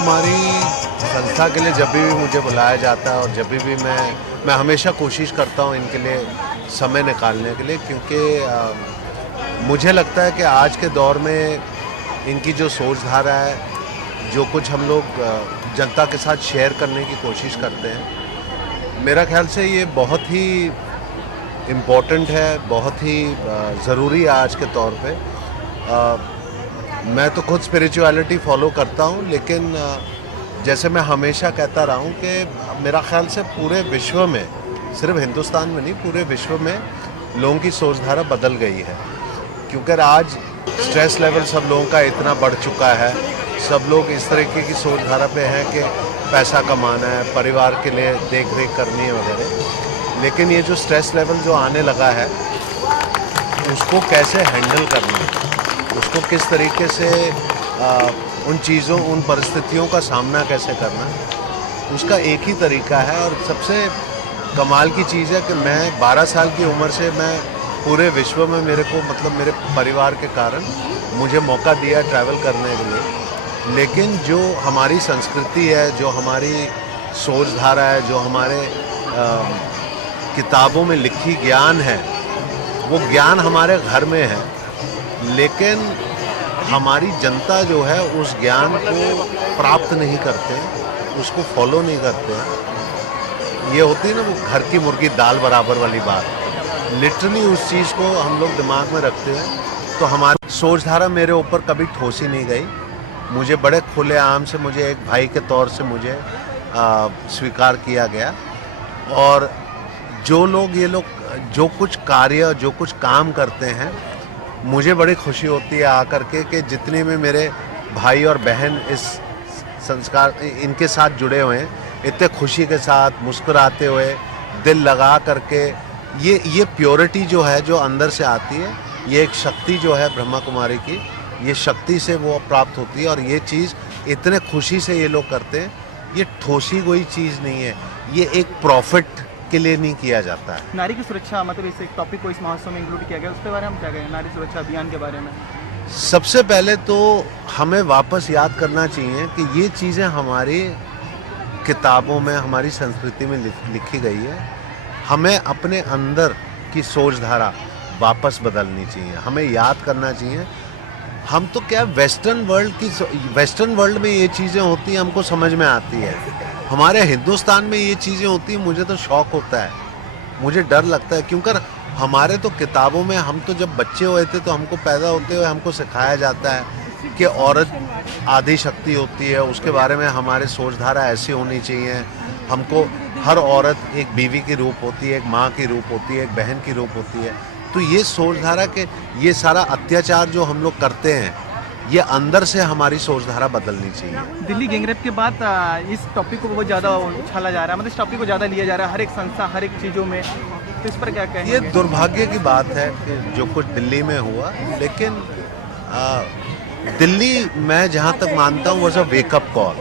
कुमारी संस्था के लिए जब भी मुझे बुलाया जाता है और जब भी मैं हमेशा कोशिश करता हूँ इनके लिए समय निकालने के लिए, क्योंकि मुझे लगता है कि आज के दौर में इनकी जो सोचधारा है, जो कुछ हम लोग जनता के साथ शेयर करने की कोशिश करते हैं, मेरा ख्याल से ये बहुत ही इम्पोर्टेंट है, बहुत ही ज़रूरी है आज के तौर पे। मैं तो खुद स्पिरिचुअलिटी फॉलो करता हूँ, लेकिन जैसे मैं हमेशा कहता रहा हूँ कि मेरा ख्याल से पूरे विश्व में, सिर्फ हिंदुस्तान में नहीं, पूरे विश्व में लोगों की सोचधारा बदल गई है। क्योंकि आज स्ट्रेस लेवल सब लोगों का इतना बढ़ चुका है, सब लोग इस तरीके की सोचधारा पे हैं कि पैसा कमाना है, परिवार के लिए देख रेख करनी है वगैरह। लेकिन ये जो स्ट्रेस लेवल जो आने लगा है, उसको कैसे हैंडल करना है, उसको किस तरीके से उन चीज़ों, उन परिस्थितियों का सामना कैसे करना है, उसका एक ही तरीका है। और सबसे कमाल की चीज़ है कि मैं 12 साल की उम्र से मैं पूरे विश्व में, मेरे परिवार के कारण मुझे मौका दिया ट्रैवल करने के लिए। लेकिन जो हमारी संस्कृति है, जो हमारी सोचधारा है, जो हमारे किताबों में लिखी ज्ञान है, वो ज्ञान हमारे घर में है, लेकिन हमारी जनता जो है उस ज्ञान को प्राप्त नहीं करते, उसको फॉलो नहीं करते हैं। ये होती है ना वो घर की मुर्गी दाल बराबर वाली बात, लिटरली उस चीज़ को हम लोग दिमाग में रखते हैं। तो हमारी सोचधारा मेरे ऊपर कभी ठोसी नहीं गई। मुझे बड़े खुलेआम से, मुझे एक भाई के तौर से मुझे स्वीकार किया गया। और जो लोग, ये लोग जो कुछ कार्य, जो कुछ काम करते हैं, मुझे बड़ी खुशी होती है आकर के कि जितने भी मेरे भाई और बहन इस संस्कार, इनके साथ जुड़े हुए हैं, इतने खुशी के साथ मुस्कुराते हुए, दिल लगा करके, ये प्योरिटी जो है, जो अंदर से आती है, ये एक शक्ति जो है ब्रह्मा कुमारी की, ये शक्ति से वो प्राप्त होती है। और ये चीज़ इतने खुशी से ये लोग करते हैं, ये ठोसी कोई चीज़ नहीं है, ये एक प्रॉफिट के लिए नहीं किया जाता है। नारी की सुरक्षा, मतलब इस एक टॉपिक को इस महोत्सव में इंक्लूड किया गया, उसके बारे में हम क्या कहें, नारी सुरक्षा अभियान के बारे में? सबसे पहले तो हमें वापस याद करना चाहिए कि ये चीज़ें हमारी किताबों में, हमारी संस्कृति में लिखी गई है। हमें अपने अंदर की सोचधारा वापस बदलनी चाहिए, हमें याद करना चाहिए। हम तो क्या, वेस्टर्न वर्ल्ड में ये चीज़ें होती हैं, हमको समझ में आती है। हमारे हिंदुस्तान में ये चीज़ें होती हैं, मुझे तो शौक होता है, मुझे डर लगता है। क्योंकि हमारे तो किताबों में, हम तो जब बच्चे हुए थे तो हमको पैदा होते हुए हमको सिखाया जाता है कि औरत आदि शक्ति होती है, उसके बारे में हमारे सोचधारा ऐसी होनी चाहिए। हमको हर औरत एक बीवी की रूप होती है, एक माँ की रूप होती है, एक बहन की रूप होती है। तो ये सोचधारा के, ये सारा अत्याचार जो हम लोग करते हैं, ये अंदर से हमारी सोचधारा बदलनी चाहिए। दिल्ली गैंगरेप के बाद इस टॉपिक को बहुत ज़्यादा उछाला जा रहा है, मतलब इस टॉपिक को ज़्यादा लिया जा रहा है हर एक संस्था, हर एक चीज़ों में, तो इस पर क्या कहें? ये दुर्भाग्य की बात है कि जो कुछ दिल्ली में हुआ, लेकिन दिल्ली, मैं जहाँ तक मानता हूँ, वो सब वेकअप कॉल।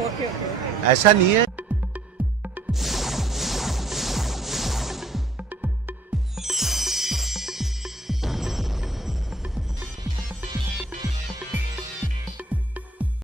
ऐसा नहीं है